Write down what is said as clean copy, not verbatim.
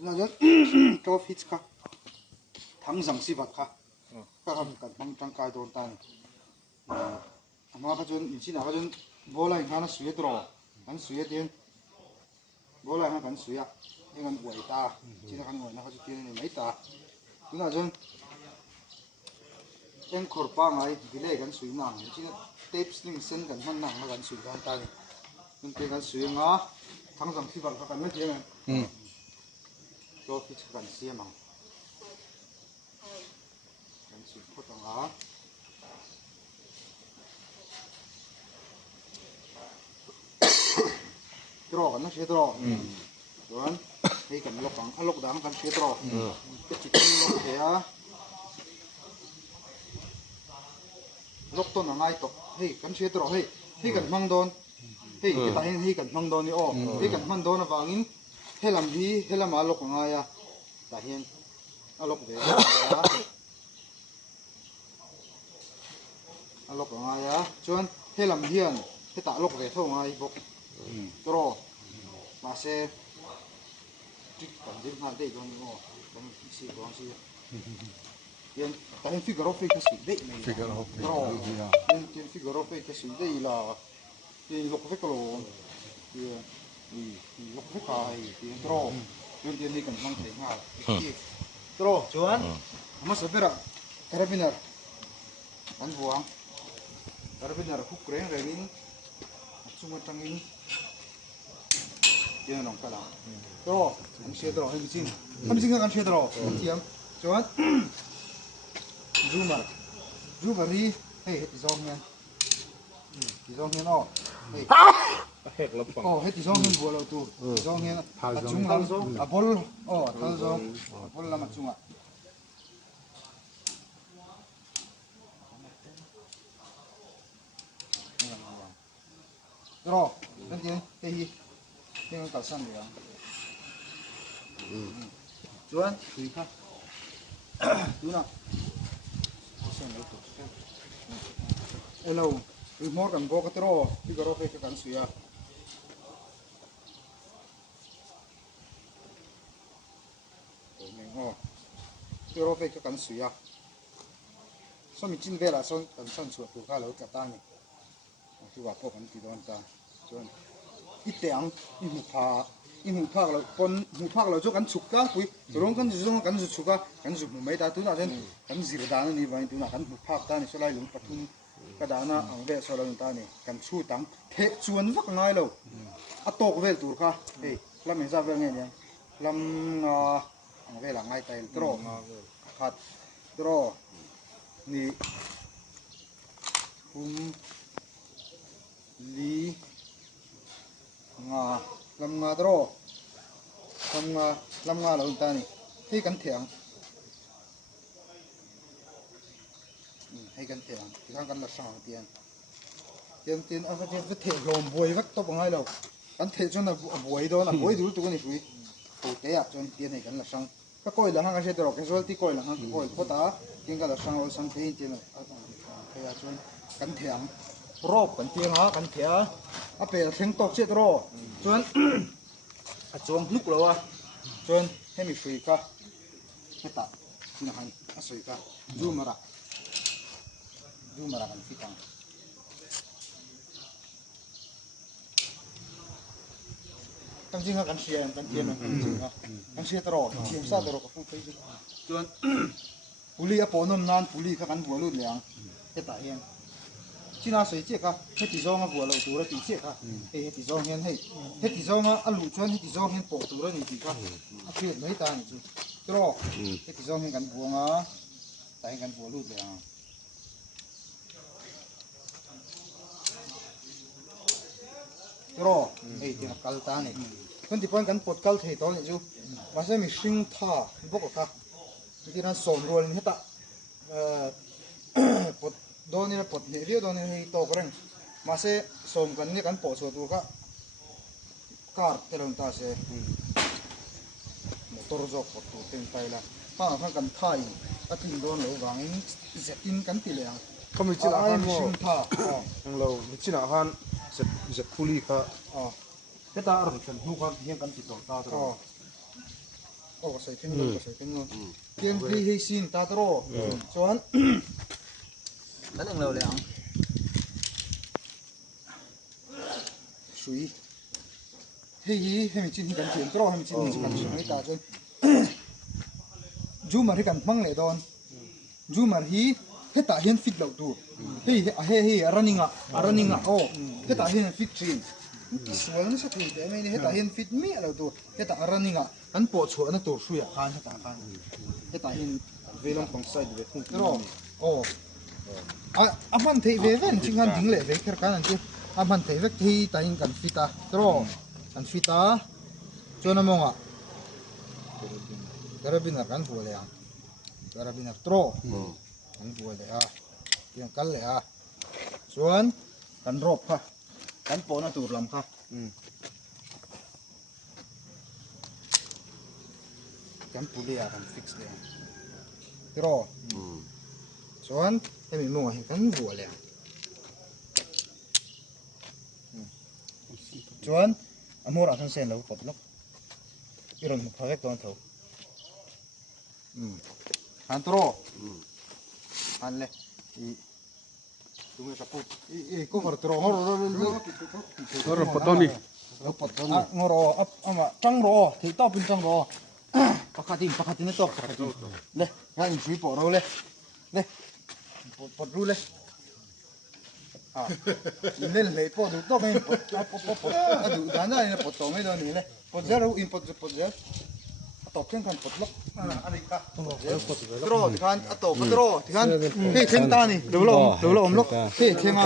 那人高飞卡，唐上西法卡，卡哈干帮张盖多单，嘛个阵以前那个阵，无来看那水多，看水点，无来看水啊，那个伟大，现在看伟那个就点没大，就那阵。em khor pa ngai delay kan sui nang chin tape sling sen kan man nang kan sui kan ta ni kun te kan sui nga thang jang thi bal ka kan me thiam to fi kan siam ang kan sui phot nga draw kan se draw don hei kan lok ang alok dang kan se draw ke chikin lok the a lok to na ngai to hei kan se tro hei kan mang don hei ke ta hen hei kan mang don ni o hei kan man don awangin helam hi helam a lok nga ya ta hen a lok ve ya a lok nga ya chuan helam hian he ta lok ve tho ngai bok tro ma se tik kan jin ha dei don o kan si don si yan tahin figure of cái suy đấy này figure of yan figure of cái suy đấy là yan lục với cái lỗ yan lục với cái yan tro yan này cần mang thấy ngào tro chuan mà sao vậy carabiner anh buang carabiner hook reng rengin cuma tangin yan nong kala tro anh sẽ tro hay gì anh sẽ tro tiang chuan Zoomer đi, hey hết tí zong hen o, hey, hết tí zong hen bùa lâu tu, zong hen, chung làm, bol, thal zong, bol làm chung à, rồi, cái gì, cái cào săn đấy à, chuan, tùy khác, tùy nào. Hello, more kan go katro, figure of cái kan suya. Figure of cái kan suya. So mi chin vela son kan san suya tu ka lo ka ta ni. Ti wa po kan ti don ta. Chuan iteang i mu pha lo pon mu pha lo cho kan chuk ka pui. Rong kan ju kan ju chuka kan ju mu mai ta tu na chen kan zir da ni vai tu na kan mu pha ta ni so lai lung pathum cái đó na ang ve so lo ta ni kan chu tang the chuan vak ngai lo a tok vel tur kha hey lam en za vel nge ni lam ang ve la ngai tai tro khat tro ni li nga lam nga tro lam nga lo ta ni hi kan thiang hayกันเถียงที่ข้างกันละสองเตียนเอาไปเถียงลมบวยวักตบง่ายเรากันเถียงจนบวยโดนบวยดูตัวนี้คุยโอ้เตะจนเตียนให้กันละสองก็ก้อยละห้างกันเสียตลอดแค่ส่วนที่ก้อยละห้างก้อยเพราะตากินกันละสองเราสังเกตเตียนเตะจนกันเถียงรอบกันเตียงฮะกันเถียงเอาไปเถียงตกเสียตลอดจนจวงลุกแล้วอ่ะจนให้มีฟรีก็ให้ตัดนะฮะสวยก็ดูมาละkan fitang kan jinga kan sian kan tian kan sia tro tiam sa tro ko fung fei chuan puli a ponom nan puli kha kan bualu liang heta hian china sei che ka heti zong a bualo tu ra ti che ka heti zong hian heti zong a alu chuan heti zong hian po tu ra ni ti ka a phiat mai ta ni chu tro heti zong hian kan buanga ta hian kan bualu liang rồi, ấy thì học cal ta này, con thì con pot cal thì đó này chú, mà sẽ mình sinh tha, bốc cả, thì nó sồn rồi hết ta, pot đó này pot này video đó này to cái mà sẽ sồn cái này con pot số tu cả, car terus ta sẽ, motor jok pot tu tên tay là, ha con thay, cái tin đó nó vàng, tin con tỷ lệ, không mình chỉ là han sinh tha, ang lâu mình chỉ là han giật puli cả cái ta ở phần nu con hiện con chỉ tổ ta thôi ก็ใส่เป็นนู่นก็ใส่เป็นนู่นเพียงให้ซีนตาตรอส่วน แล้วหนึ่งเราเลยอ่ะ สุยให้มันจิ้นกันเปลี่ยนตรอให้มันจิ้นกันสุยตาจนจูมาที่กันมั่งเลยดอนจูมาที่ให้ตาเห็นฟิตเหล่าตัวเฮ้ยrunning อ่ะโอ้ให้ตาเห็นฟิตจริงสวยนะสักทีแต่ไม่เนี่ยให้ตาเห็นฟิตเมียเหล่าตัวให้ตา running อ่ะอันปวดชัวนั่นตัวสุยอ่ะข้างให้ตาข้างให้ตาเห็นเวลาของไซด์เวทตรอโอ้มันเทเวฟจริงกันถึงเลยเวกแค่กันจริงมันเทเวกที่ตาเห็นกันฟิตอ่ะตรอกันฟิตอ่ะจนมองอ่ะCarabiner kan boleh ya. Carabiner tro. Kan boleh ya. Yang kal ya. Soan kan rob ha. Kan pona tur lam ha. Kan boleh ya kan fix deh. Tro. Soan kami mau kan boleh ya. Soan amor akan sen lau pot lok. Iron mau pakai tuan tahu. Antro. Anle. Tunggu kaput. Kau ngerti Ora potoni. Ngoro ama cangro. Kita pun cangro. Pakatin itu. Leh, kan sui poro leh. Leh. Pot dulu leh. Ini leh pot itu kan pot. Aduh, jangan ini potong itu nih leh. Pot zero import pot zero. Atau kan potlok, ada ikan. Terus, kan atau terus, kan. Hei, cengta nih, dulu om lok. Hei, cengta.